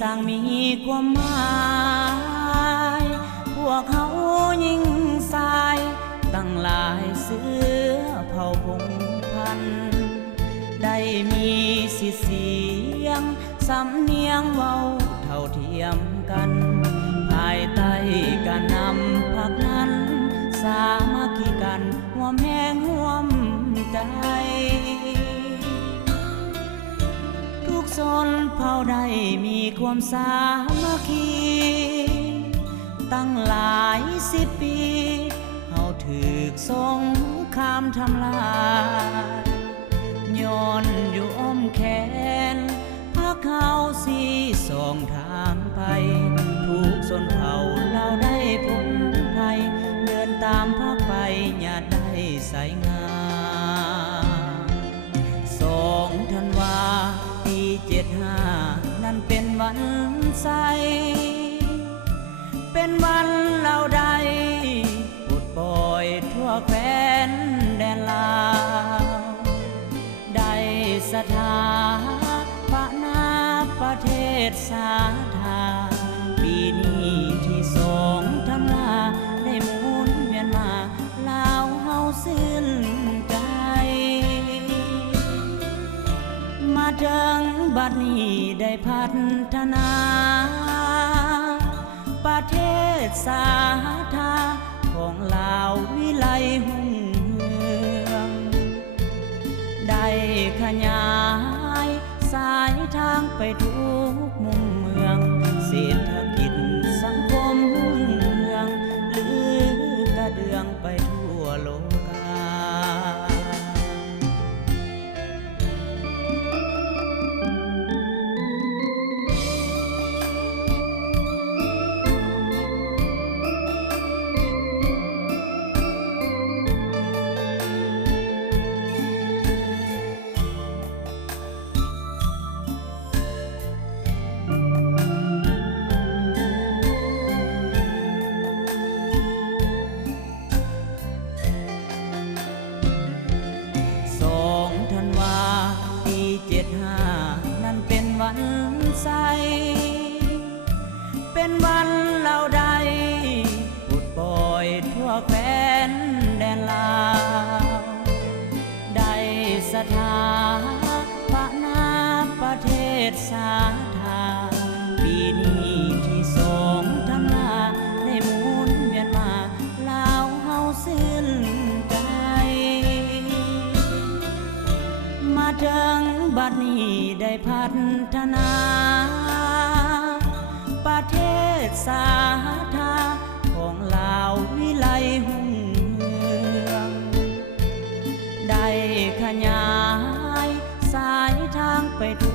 สร้างมีความหมายพวกเขายิ่งสายตั้งหลายเสือเผ่าพงพันธุ์ได้มีสิทธิเสียงสำเนียงเว้าเท่าเทียมกันภายใต้การนำพักนั้นสามัคคีกันร่วมแห่งร่วมใจทุกชนเผ่าใดมีความสามัคคีตั้งหลาย10 ปีเฮาถูกสงครามทำลายย้อนอยู่อ้อมแขนพักเขาสีสองทางไปทุกชนเผ่าเราได้พ้นภัยเดินตามพักไปอย่าได้ใส่งาน2 ธันวาปี75นั่นเป็นวันใสเป็นวันเราได้ปลดปล่อยทั่วแคว้นแดนลาวได้สถาปนาประเทศสาธาปีนี้ที่2 ธันวาได้หมุนเวียนมาลาวเฮาสิ้นใจมาถึงบัดนี้ได้พัฒนาประเทศสาธาของลาววิไลหุ่งเรืองได้ขยายสายทางไปทุกมุมเมืองเศรษฐกิจสังคมรุ่งเรืองลือกระเดืองไปทั่วโลกานั่นเป็นวันใสเป็นวันเราได้ปลดปล่อยทั่วแคว้นแดนลาวได้สถาปนาประเทศสาธาปีนี้ที่2 ธันวาได้หมุนเวียนมาลาวเฮาสิ้นใจมาถึงบัดนี้ได้พัฒนาประเทศสาธาของลาววิไลหุ่งเรืองได้ขยายสายทางไปทุ